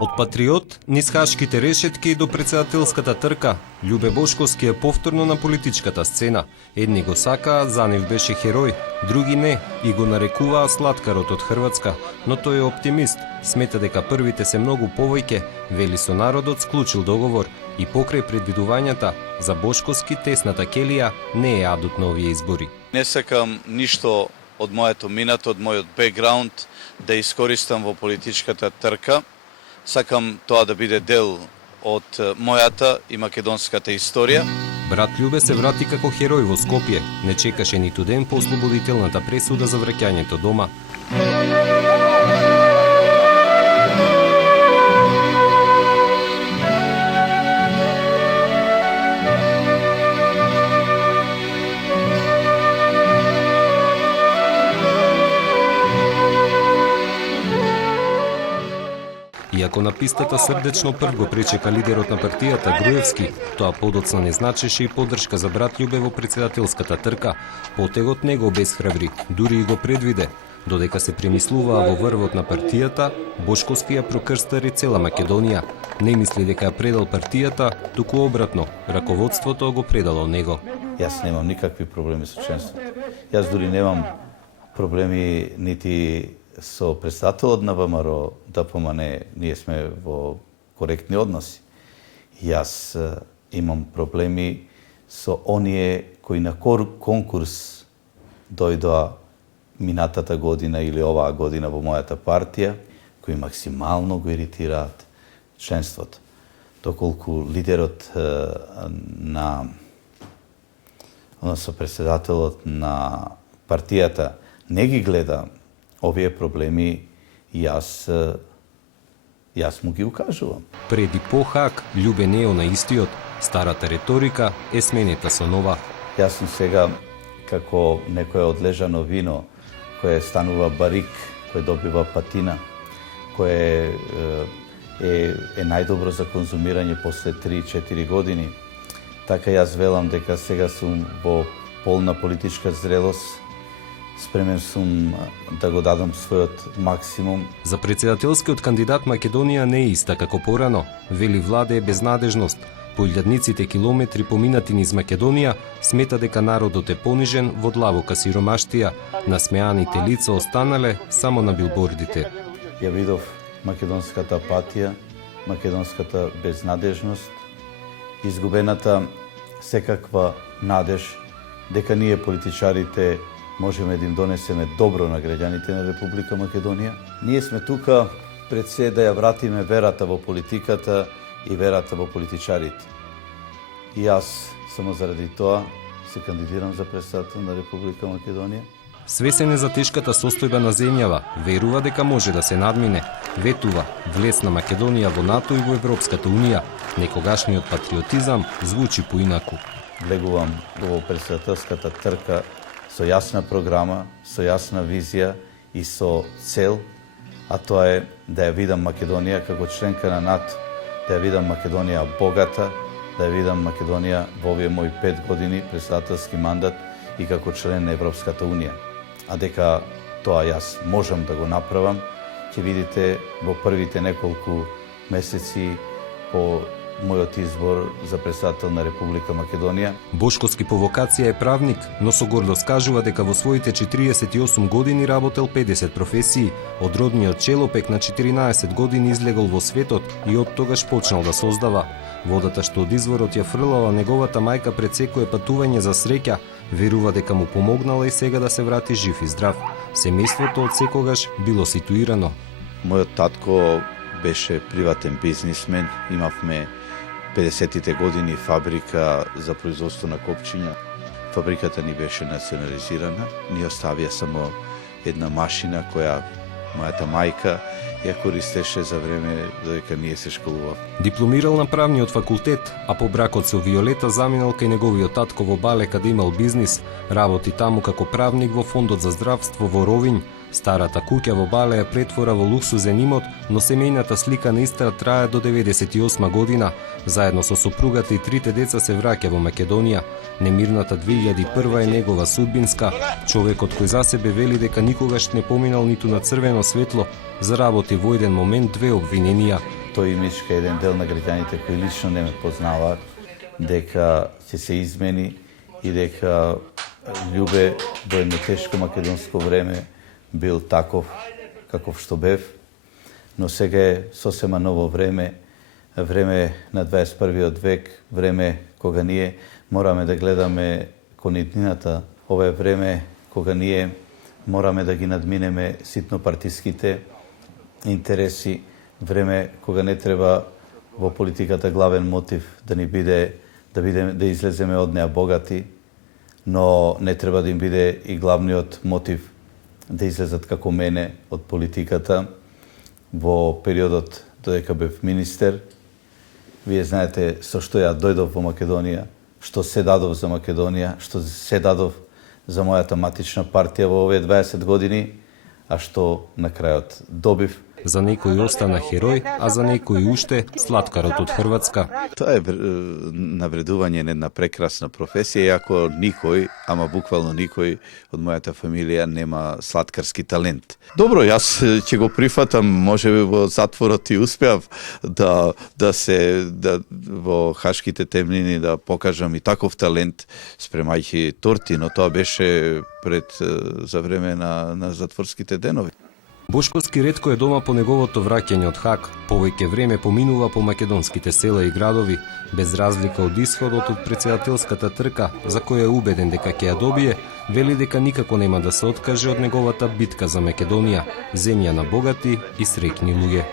Од патриот, низ хашките решетки до председателската трка, Љубе Бошковски е повторно на политичката сцена. Едни го сакаат, за нив беше херој, други не и го нарекуваа сладкарот од Хрватска, но тој е оптимист. Смета дека првите се многу повеќе, вели со народот склучил договор и покрај предвидувањата за Бошковски тесната келија не е адут на овие избори. Не сакам ништо од моето минато, од мојот бекграунд да искористам во политичката трка. Сакам тоа да биде дел од мојата и македонската историја. Брат Љубе се врати како херој во Скопје. Не чекаше ниту ден по ослободителната пресуда за враќањето дома. Иако на пистата срдечно прв го пречека лидерот на партијата Груевски, тоа подоцна не значеше и поддршка за брат Љубе во председателската трка. Потегот не го обесхрабри, дури и го предвиде. Додека се премислуваа во врвот на партијата, Бошковски ја прокрстари цела Македонија. Не мисли дека ја предал партијата, туку обратно, раководството го предало него. Јас немам никакви проблеми со членството. Јас дури немам проблеми нити со председателот на ВМРО, ДПМН, ние сме во коректни односи. Јас имам проблеми со оние кои на конкурс дојдоа минатата година или оваа година во мојата партија, кои максимално го иритираат членството. Доколку лидерот односно председателот на партијата не ги гледа овие проблеми, јас му ги укажувам. Преди похак, Љубе не е на истиот. Старата реторика е сменета со нова. Јас сум сега како некое одлежано вино кое станува барик, кое добива патина, кое е најдобро за конзумирање после 3-4 години. Така јас велам дека сега сум во полна политичка зрелост. Спремен сум да го дадам својот максимум. За председателскиот кандидат Македонија не е иста како порано, вели владе е безнадежност. По илјадниците километри поминати низ Македонија, смета дека народот е понижен во длабока сиромаштија. Насмеаните лица останале само на билбордите. Ја видов македонската апатија, македонската безнадежност, изгубената секаква надеж дека ние политичарите можеме да им донесеме добро на граѓаните на Република Македонија. Ние сме тука пред се да ја вратиме верата во политиката и верата во политичарите. И јас само заради тоа се кандидирам за председател на Република Македонија. Свесен е за тешката состојба на земјава, верува дека може да се надмине. Ветува влез на Македонија во НАТО и во Европската унија. Некогашниот патриотизам звучи поинаку. Влегувам во председателската трка со јасна програма, со јасна визија и со цел, а тоа е да ја видам Македонија како членка на НАТО, да ја видам Македонија богата, да ја видам Македонија во овие мои 5 години председателски мандат и како член на Европската унија. А дека тоа јас можам да го направам, ќе видите во првите неколку месеци по мојот избор за председател на Република Македонија. Бошковски по вокација е правник, но со гордост кажува дека во своите 48 години работел 50 професии. Од родниот Челопек на 14 години излегол во светот и од тогаш почнал да создава. Водата што од изворот ја фрлала неговата мајка пред секое патување за среќа, верува дека му помогнала и сега да се врати жив и здрав. Семејството од секогаш било ситуирано. Мојот татко беше приватен бизнисмен, имавме 50-тите години фабрика за производство на копчиња. Фабриката ни беше национализирана. Ни оставија само една машина која мојата мајка ја користеше за време додека ние се школував. Дипломирал на правниот факултет, а по бракот со Виолета заминал кај неговиот татко во Бале каде имал бизнис, работи таму како правник во Фондот за здравство во Ровињ. Старата куќа во Бале ја претвора во луксузен имот, но семејната слика на иста трае до 98 година. Заедно со сопругата и трите деца се враќа во Македонија. Немирната 2001 е негова судбинска. Човекот кој за себе вели дека никогаш не поминал ниту на црвено светло, заработи во еден момент две обвиненија. тој имидж кај еден дел на граѓаните кои лично не ме познаваат, дека ќе се измени и дека љубе во едно тешко македонско време бил таков каков што бев, но сега е сосема ново време, време на 21. век, време кога ние мораме да гледаме кон иднината. Ова е време кога ние мораме да ги надминеме ситно партиските интереси, време кога не треба во политиката главен мотив да ни биде да излеземе од неа богати, но не треба да им биде и главниот мотив да излезат како мене од политиката во периодот додека бев министер. Вие знаете со што ја дојдов во Македонија, што се дадов за Македонија, што се дадов за мојата матична партија во овие 20 години, а што на крајот добив. За некои остана херој, а за некои уште слаткарот од Хрватска. Тоа е навредување на една прекрасна професија, иако никој, ама буквално никој од мојата фамилија нема слаткарски талент. Добро, јас ќе го прифатам, можеби во затворот и успеав да во хашките темнини да покажам и таков талент спремајќи торти, но тоа беше за време на затворските денови. Бошковски ретко е дома по неговото враќање од Хаг. Повеќе време поминува по македонските села и градови, без разлика од исходот од претседателската трка, за која е убеден дека ќе ја добие, вели дека никако нема да се откаже од неговата битка за Македонија, земја на богати и среќни луѓе.